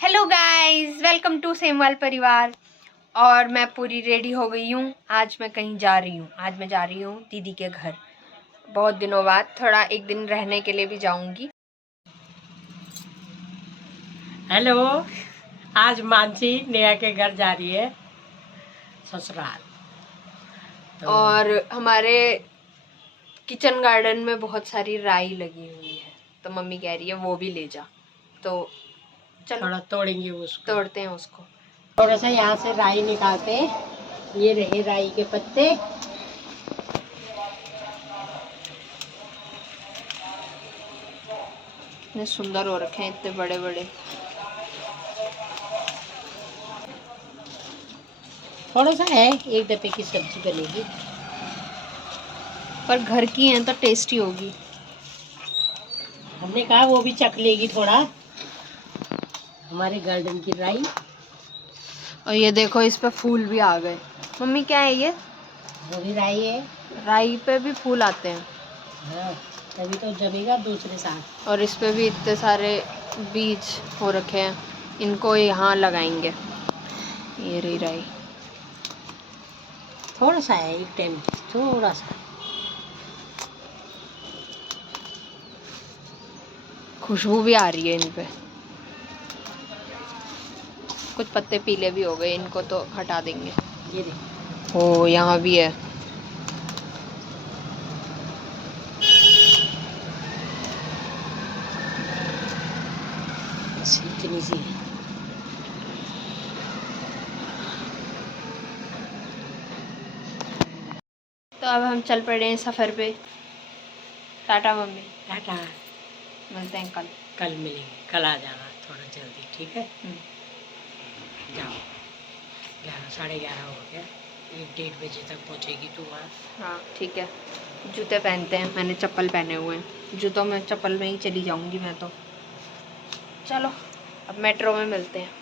Hello guys, welcome to Semwal परिवार। और मैं पूरी रेडी हो गई हूँ। आज मैं कहीं जा रही हूँ। आज मैं जा रही हूँ दीदी के घर। बहुत दिनों बाद थोड़ा एक दिन रहने के लिए भी जाऊंगी। हेलो, आज मानसी नेहा के घर जा रही है ससुराल। और हमारे किचन गार्डन में बहुत सारी राई लगी हुई है, तो मम्मी कह रही है वो भी ले जा। तो चलो थोड़ा तोड़ेंगे उसको, तोड़ते हैं उसको। थोड़ा सा यहाँ से राई निकालते हैं। ये रहे राई के पत्ते। इतने सुंदर हो रखे हैं, इतने बड़े बड़े। थोड़ा सा है, एक डब्बे की सब्जी बनेगी। पर घर की हैं तो टेस्टी होगी। हमने कहा वो भी चख लेगी थोड़ा, हमारे गार्डन की राई। और ये देखो, इस पे फूल भी आ गए। मम्मी क्या है ये? वो भी राई है। राई पे भी फूल आते हैं। हाँ, तभी तो जमेगा दूसरे साल। और इस पे भी इतने सारे बीज हो रखे हैं, इनको यहाँ लगाएंगे। ये रही राई। थोड़ा सा है, एक टाइम थोड़ा सा। खुशबू भी आ रही है इन पे। कुछ पत्ते पीले भी हो गए, इनको तो हटा देंगे। ये देखो, ओ, यहाँ भी है। इतनी सी है। तो अब हम चल पड़े हैं सफ़र पे। टाटा मम्मी, टाटा। मिलते हैं कल। कल मिलेंगे, कल आ जाना थोड़ा जल्दी, ठीक है? जाओ, 11 साढ़े 11 हो गया। 1 1:30 बजे तक पहुँचेगी तू वहाँ। हाँ ठीक है। जूते पहनते हैं, मैंने चप्पल पहने हुए हैं। जूतों में चप्पल में ही चली जाऊंगी मैं तो। चलो अब मेट्रो में मिलते हैं।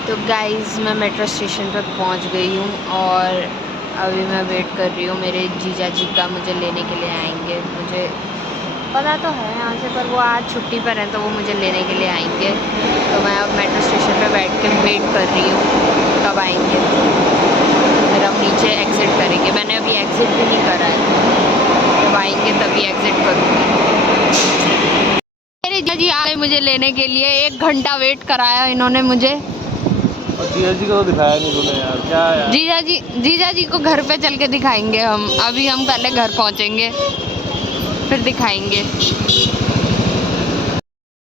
तो गाइज़, मैं मेट्रो स्टेशन पर पहुंच गई हूँ और अभी मैं वेट कर रही हूँ। मेरे जीजा जी का मुझे लेने के लिए आएंगे। मुझे पता तो है यहाँ से, पर वो आज छुट्टी पर हैं तो वो मुझे लेने के लिए आएंगे। तो मैं अब मेट्रो स्टेशन पर बैठ के वेट कर रही हूँ कब आएंगे। फिर हम नीचे एग्ज़िट करेंगे। मैंने अभी एग्ज़िट भी नहीं करा है, जब आएंगे तभी एग्ज़िट करूँगी। मेरे जीजा जी आए मुझे लेने के लिए। 1 घंटा वेट कराया इन्होंने मुझे। जीजा जी को तो दिखाया नहीं तूने यार, क्या यार? जीजा जी को घर पे चल के दिखाएंगे हम। अभी हम पहले घर पहुंचेंगे, फिर दिखाएंगे।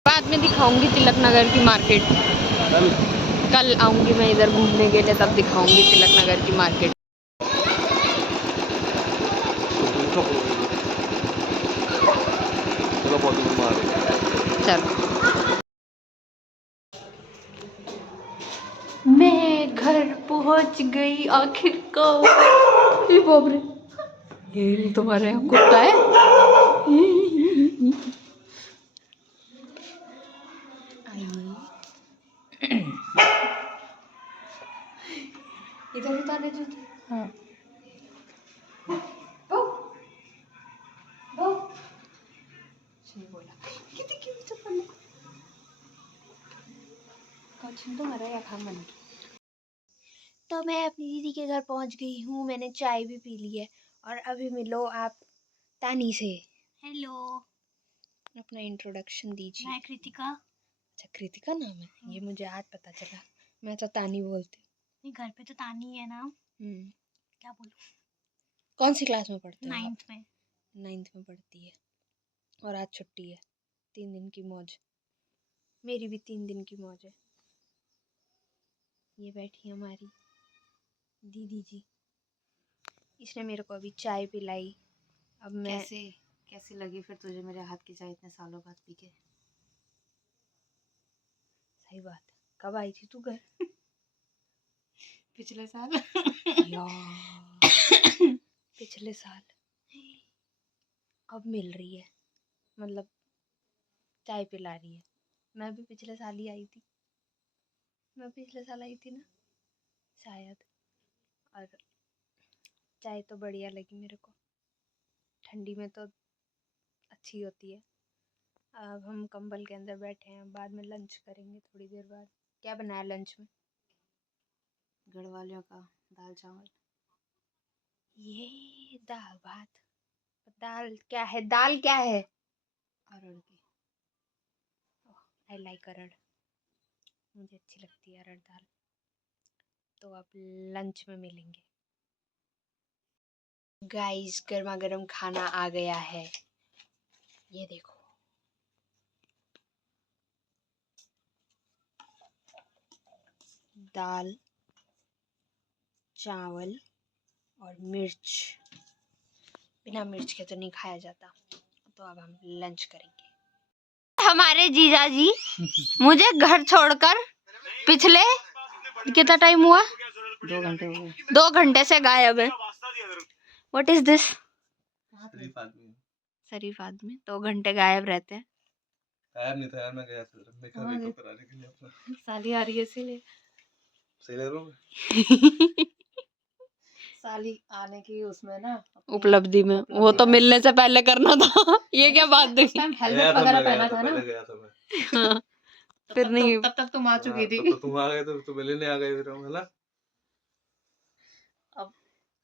बाद में दिखाऊंगी तिलक नगर की मार्केट। कल आऊंगी मैं इधर घूमने के लिए, तब दिखाऊंगी तिलक नगर की मार्केट। चलो बहुत दूर मार। चलो, मैं घर पहुंच गई आखिरकार। ये बाप रे, ये तुम्हारे यहाँ कुत्ता है? इधर उतारने जूते। हाँ। सही बोला। कितनी क्यूट चप्पल है। कौन तुम्हारा या खा मन। तो मैं अपनी दीदी के घर पहुंच गई हूँ। मैंने चाय भी पी ली है। और अभी मिलो आप तानी से। हेलो, अपना इंट्रोडक्शन दीजिए। मैं कृतिका। अच्छा, कृतिका नाम है? ये मुझे आज पता चला। मैं तो तानी बोलती हूँ। नहीं, घर पे तो तानी है नाम। क्या बोलूं? कौन सी क्लास में पढ़ते हो? 9th में। 9th में पढ़ती है। और आज छुट्टी है, 3 दिन की मौज। मेरी भी 3 दिन की मौज है। ये बैठी हमारी दीदी जी। इसने मेरे को अभी चाय पिलाई। अब मैं कैसे लगी फिर तुझे मेरे हाथ की चाय इतने सालों बाद पी के? सही बात है, कब आई थी तू घर? पिछले साल। यार, पिछले साल। अब मिल रही है, मतलब चाय पिला रही है। मैं भी पिछले साल ही आई थी। मैं पिछले साल आई थी ना शायद, और चाय तो बढ़िया लगी मेरे को, ठंडी में तो अच्छी होती है। अब हम कंबल के अंदर बैठे हैं, बाद में लंच करेंगे थोड़ी देर बाद। क्या बनाया लंच में? घर वालों का दाल चावल। ये दाल भात। दाल क्या है? दाल क्या है? अरहर की। आई लाइक अरहर, मुझे अच्छी लगती है अरहर दाल। तो अब लंच में मिलेंगे। गाइस गर्मा गर्म खाना आ गया है, ये देखो। दाल, चावल और मिर्च, बिना मिर्च के तो नहीं खाया जाता। तो अब हम लंच करेंगे। हमारे जीजा जी मुझे घर छोड़कर पिछले कितना टाइम हुआ? 2 घंटे हो गए। 2 घंटे से गायब है। What is this? शरीफ आदमी। शरीफ आदमी 2 घंटे गायब रहते हैं। गायब नहीं था यार, मैं गया था मेकअप वेकअप कराने के लिए अपना। साली आ रही है इसीलिए। सही लग रहा हूँ। साली आने की उसमें ना उपलब्धि में वो तो मिलने से पहले करना था। ये क्या बात उस देखी? टाइम गया हेलमेट था, वगैरह मैं गया पहना था, था ना। पहले गया था मैं। हाँ, फिर तब नहीं। तब तक तुम आ चुकी थी। तब तो तुम आ गए तो मिलने आ गए फिर हम, है ना। अब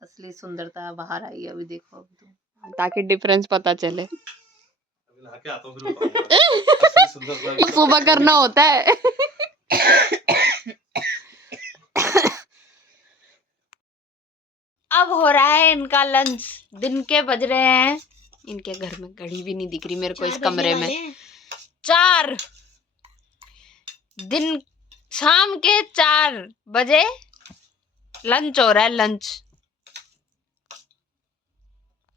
असली सुंदरता बाहर आई है, अभी देखो अभी तुम। ताकि डिफरेंस पता चले। अभी नहा के आता हूँ फिर बताऊंगा असली सुंदरता। सुबह करना होता है। अब हो रहा है इनका लंच। दिन के बज रहे हैं, इनके घर में घड़ी भी नहीं दिख रही मेरे को इस कमरे में। 4 दिन, शाम के 4 बजे लंच हो रहा है। लंच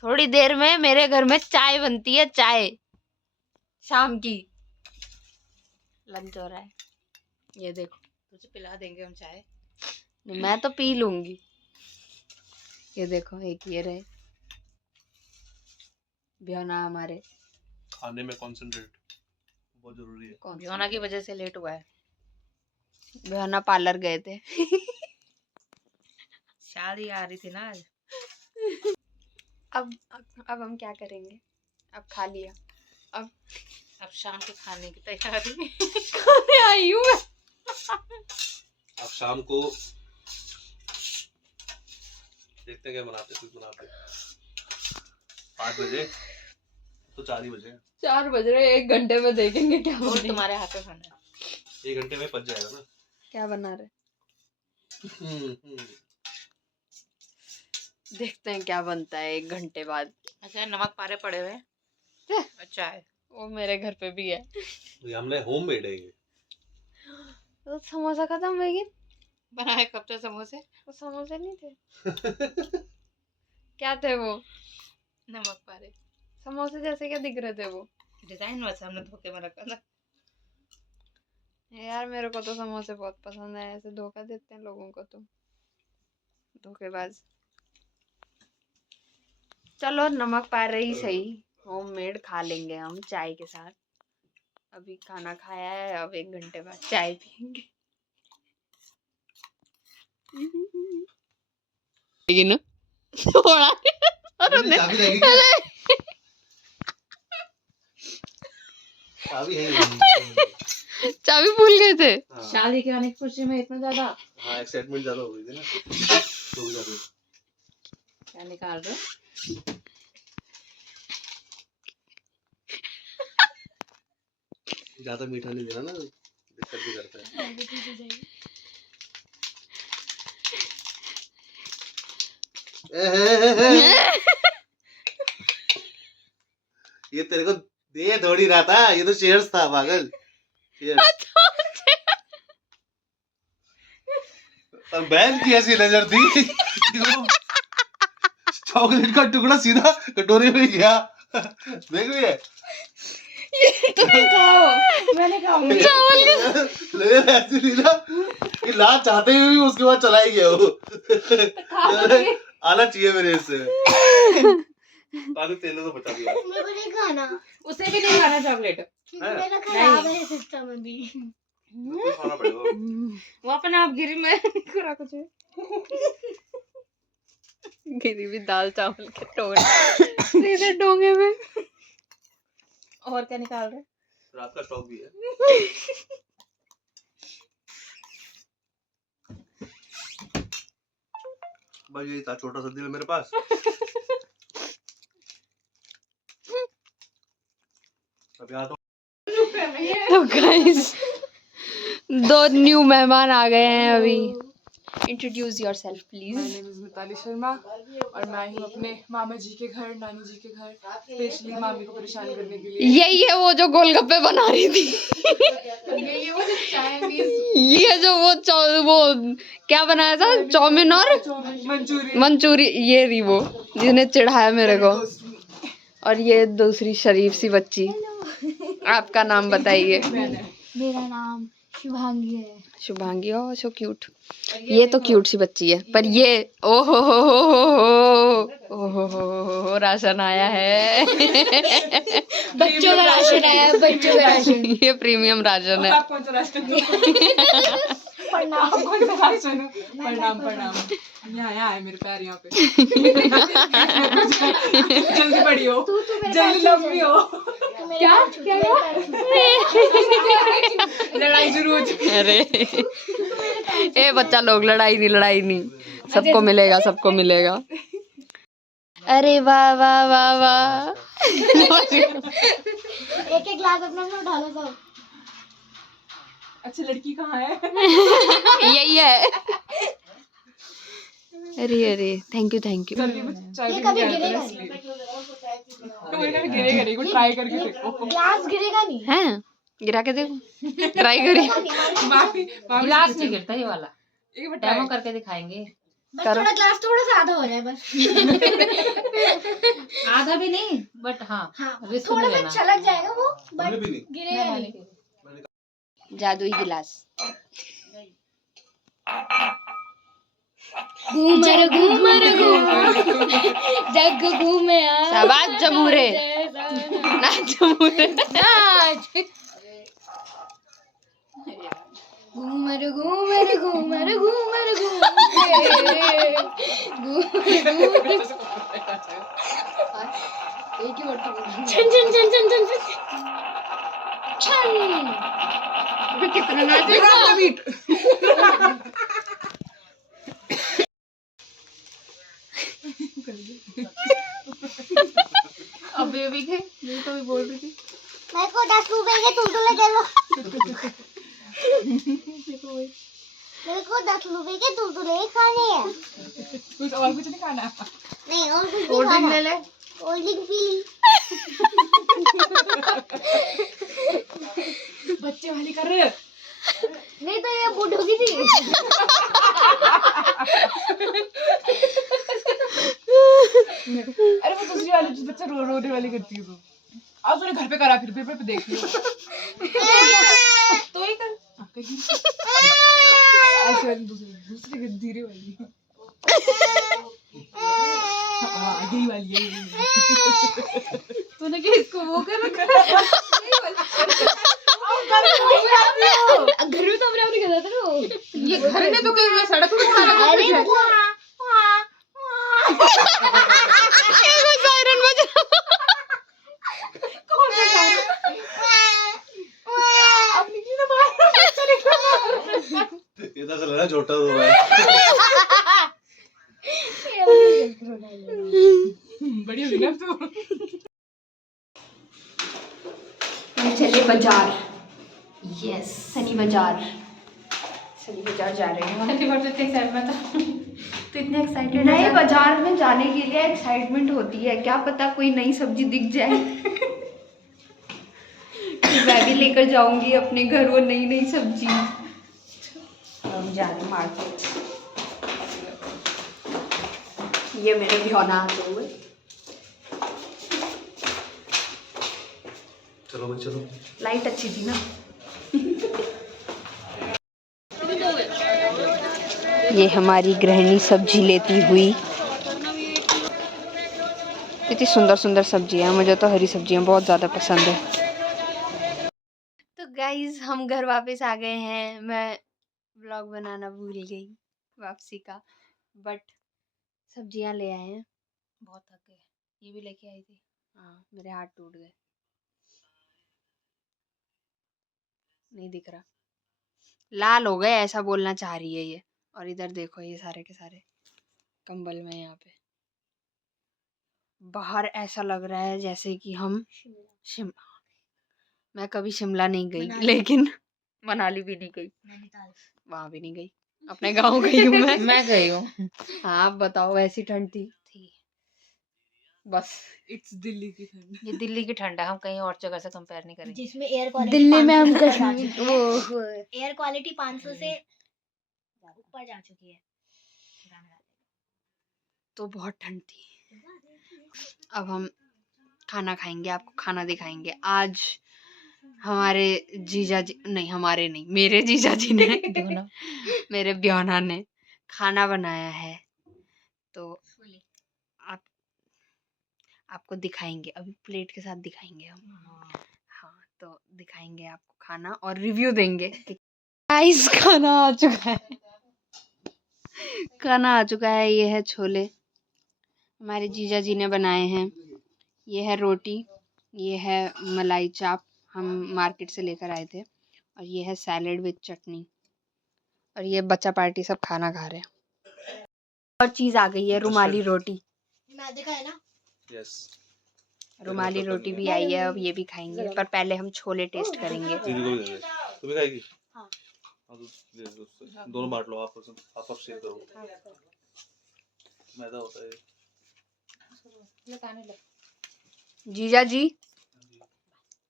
थोड़ी देर में मेरे घर में चाय बनती है, चाय शाम की। लंच हो रहा है, ये देखो। तुझे पिला देंगे हम चाय। नहीं, मैं तो पी लूंगी। ये देखो, एक ये रहे बियाना हमारे। खाने में कंसंट्रेट बहुत जरूरी है। बियोना की वजह से लेट हुआ है। बियाना पार्लर गए थे। शादी आ रही थी ना आज। अब हम क्या करेंगे? अब खा लिया, अब शाम के खाने की तैयारी। खाने आई हूँ मैं। अब शाम को देखते हैं क्या बनाते, कुछ बनाते। 5 बजे तो 4 ही बजे। 4 बज रहे, 1 घंटे में देखेंगे क्या और बनेगा। तुम्हारे हाथ में खाना है। 1 घंटे में पच जाएगा ना। क्या बना रहे? देखते हैं क्या बनता है 1 घंटे बाद। अच्छा नमक पारे पड़े हुए हैं। अच्छा है। वो मेरे घर पे भी है। ये हमने होम मेड है ये। तो समोसा खत्म हो गया। बनाए कब से समोसे? वो समोसे नहीं थे। क्या थे वो? नमक पारे। समोसे जैसे क्या दिख रहे थे वो? डिजाइन वैसे हमने धोखे में रखा था। यार मेरे को तो समोसे बहुत पसंद है, ऐसे धोखा देते हैं लोगों को तो, धोखेबाज। चलो नमक पारे ही सही, होममेड खा लेंगे हम चाय के साथ। अभी खाना खाया है, अब 1 घंटे बाद चाय पियेंगे। लेकिन थोड़ा चाबी रहेगी क्या? चाबी है। चाबी भूल गए थे। हाँ। शादी के आने की खुशी में इतना ज्यादा हाँ, एक्साइटमेंट ज्यादा हो गई थी ना। तो ज्यादा क्या निकाल रहे हो? ज्यादा मीठा नहीं देना ना, दिक्कत भी करता है। ये तेरे को दे थोड़ी रहा था, ये तो शेयर्स था पागल। शेयर्स। और बहन की ऐसी नजर थी, चॉकलेट का टुकड़ा सीधा कटोरे में गया। देख रही है? तुम्हें खाओ, मैंने खाऊंगी। ले ऐसी थी ना कि ला चाहते हुए भी उसके बाद चला ही गया वो। आना चाहिए मेरे इससे। तेल तो बचा दिया। मेरे को नहीं खाना। उसे भी नहीं खाना चॉकलेट। मेरा खराब है सिस्टम अभी। खाना पड़ेगा। वो अपने आप गिरी मैं करा कुछ गिरी भी दाल चावल के टोकरे सीधे डोंगे में। और क्या निकाल रहे? रात का स्टॉक भी है। बस यही था छोटा सा दिल मेरे पास। अभी आता हूँ। तो गाइस 2 न्यू मेहमान आ गए हैं अभी। Introduce yourself my please. Name is Mitali Sharma और मैं हूँ अपने मामा जी के घर, नानी जी के घर, स्पेशली मामी को परेशान करने के लिए। यही है वो जो गोलगप्पे बना रही थी। ये वो चाइनीज ये जो वो क्या बनाया था, चाउमीन और मंचूरियन मंचूरी, ये रही वो जिन्हें चिढ़ाया मेरे को। और ये दूसरी शरीफ सी बच्ची। आपका नाम बताइए। मेरा नाम शुभांगी है। शुभांगी। ओ सो क्यूट। ये तो क्यूट सी बच्ची है, पर ये ओहो हो राशन आया है। बच्चों का राशन आया है, बच्चों का राशन। ये प्रीमियम राशन है। आप कौन सा राशन दो? आप कौन सा राशन हो? प्रणाम प्रणाम। यहाँ है मेरे पैर यहाँ पे। जल्दी बड़ी हो, जल्दी लंबी हो। क्या क्या लड़ाई शुरू हो चुकी है। अरे ए बच्चा लोग, लड़ाई नहीं, सबको मिलेगा, सबको मिलेगा। अरे वाह वाह वाह वाह। एक एक ग्लास अपना में डालो सब। अच्छा लड़की कहाँ है? यही है। अरे थैंक यू। जल्दी कुछ चाय ये पी कभी के आया था गिरेगा ना इसलिए। तो मैंने कहा गिरेगा नहीं, कुछ ट्राई करके देखो। ग्लास गिरेगा नहीं। हैं गिरा के देखो, ट्राई करिए। माफी गिलास नहीं गिरता ये वाला, एक बार डेमो ट्राई करके दिखाएंगे। बस करो। थोड़ा ग्लास थोड़ा सा आधा हो जाए बस। आधा भी नहीं, बट हाँ हाँ रिस्क थोड़ा नहीं सा लेना। छलक जाएगा वो, हमने बट भी नहीं। गिरेगा नहीं। जादुई गिलास। घूमर घूमर जग घूमे शाबाश जमूरे। नाच जमूरे। घूमर घूमर घूमर घूमर एक ही वर्ड छन छन छन छन छन छन। कितना नाच अब बेबी के मैं तो भी बोल रही थी। मेरे को 10 रुपए के तुलतुले दे लो। मेरे को 10 रुपए के तुलतुले खाने हैं। कुछ और कुछ नहीं खाना? नहीं और कुछ कोल्ड नहीं ड्रिंक खाना। ले ले। कोल्ड ड्रिंक पी ली। बच्चे वाली कर रहे हैं। नहीं तो ये बूढ़ों की थी। अरे वो दूसरी वाली जिस बच्चा रोने वाली करती है तो आज तूने घर पे करा, फिर पेपर पे देख लियो। तो ही कर ऐसे वाली दूसरी धीरे वाली। हाँ यही वाली तूने क्या इसको वो कर रखा? घर में तो अपने अपने कर था ना। ये घर में तो कहीं सड़क पे खा रहा अरे है। सायरन बज रहा। कौन सा सायरन? अपनी की ना बाहर बच्चा निकला। इधर से लड़ा छोटा तो है। बड़ी होगी ना तू। हम चले बाजार। यस सनी बाजार जा रहे हैं। तो इतने एक्साइटेड है। बाजार में जाने के लिए एक्साइटमेंट होती है, क्या पता कोई नई सब्जी दिख जाए। तो मैं भी लेकर जाऊंगी अपने घर वो नई सब्जी। हम जा रहे मार्केट। ये मेरे भिौना आते हुए। चलो भाई चलो। लाइट अच्छी थी ना। ये हमारी गृहिणी सब्जी लेती हुई। इतनी सुंदर सुंदर सब्जियां, मुझे तो हरी सब्जियां बहुत ज़्यादा पसंद है। तो गाइज हम घर वापस आ गए हैं। मैं व्लॉग बनाना भूल गई वापसी का, बट सब्जियां ले आए हैं। बहुत थक गए। ये भी लेके आई थी। हाँ, मेरे हाथ टूट गए। नहीं दिख रहा, लाल हो गए ऐसा बोलना चाह रही है ये। और इधर देखो ये सारे के सारे कंबल में यहाँ पे। बाहर ऐसा लग रहा है जैसे कि हम शिमला। मैं कभी शिमला नहीं गई, लेकिन मनाली भी नहीं गई, वहां भी नहीं गई, अपने गांव गई हूँ मैं। मैं गई हूँ। हाँ आप बताओ, ऐसी ठंड थी बस। इट्स दिल्ली की ठंड। ये दिल्ली की ठंड है, हम कहीं और जगह से कंपेयर नहीं करेंगे। जिसमें एयर क्वालिटी दिल्ली में हम ऊपर जा कश्मीर चुकी है। वो एयर क्वालिटी 500 से ऊपर जा चुकी है। तो बहुत ठंड थी। अब हम खाना खाएंगे, आपको खाना दिखाएंगे। आज हमारे जीजा जी नहीं, हमारे नहीं, मेरे जीजा जी ने मेरे ब्याना ने खाना बनाया है, तो आप आपको दिखाएंगे, अभी प्लेट के साथ दिखाएंगे हम। हाँ, तो दिखाएंगे आपको खाना और रिव्यू देंगे। गाइस खाना आ चुका है, खाना आ चुका है। ये है छोले, हमारे जीजा जी ने बनाए हैं। ये है रोटी, ये है मलाई चाप, हम मार्केट से लेकर आए थे। और ये है सैलेड विद चटनी। और ये बच्चा पार्टी सब खाना खा रहे हैं। और चीज़ आ गई है, रुमाली रोटी। मैदे का है ना? यस, रुमाली रोटी भी आई है, अब ये भी खाएंगे, पर पहले हम छोले टेस्ट करेंगे। दीदी को भी देंगे। तू भी खाएगी? हाँ। हाँ तो दे दो उससे। दोनों बांट लो, आप शेयर करो। मैदा होता है। जीजा जी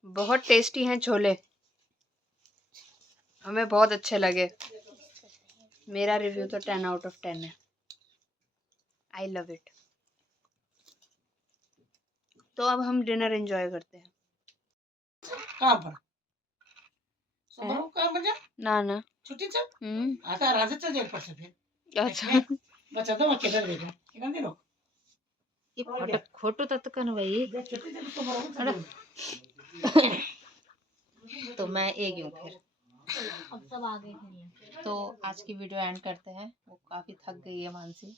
बहुत टेस्टी हैं छोले, हमें बहुत अच्छे लगे। मेरा रिव्यू तो 10 आउट ऑफ 10 है। I love it. तो अब हम डिनर एंजॉय करते हैं। कहाँ पर? सुबह कहाँ बजा? ना ना। छुट्टी चल? आता राजा चल जाए पर से फिर। अच्छा, बचा दो किधर दे दो? किधर दे दो? ये फोटो तक कन भाई। छुट्टी चल तो बरोबर तो मैं एक हूँ फिर। अब सब आ गए थे। तो आज की वीडियो एंड करते हैं, वो काफ़ी थक गई है मानसी।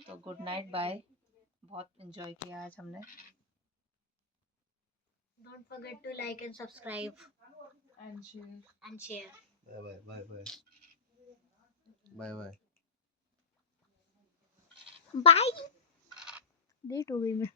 तो गुड नाइट, बाय। बहुत एंजॉय किया आज हमने। Don't forget to like and subscribe And share. and share. Bye bye bye bye bye. Bye. Late हो गई मैं।